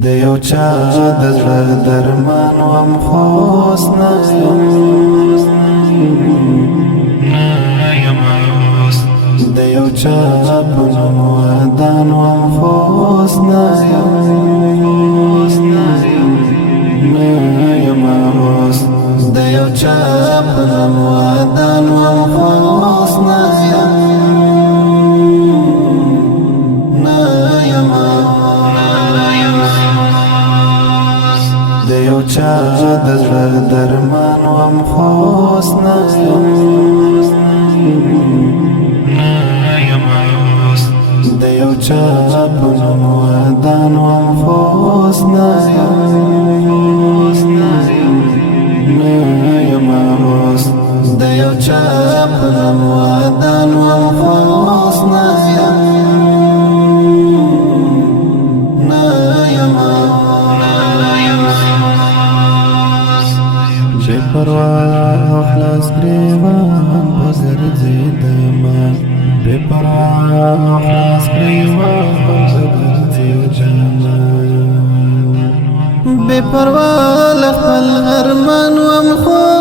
د یو چا د زړه درمان وم خوست نه یم د یو چا په نوم ودان وم خوست نه یم د یو چا په نوم ودان وم خوست نه د یو چا د زړه درمان وم خوست نه د یو چا په نوم ودان وم خوست نه د یو چا په نوم ودان وم خوست نه بے پرواہ خلاص گریوان بگرزیدما بے پرواہ خلاص گریوان بگرزیدما بے پرواہ لخپل ارمان وم خو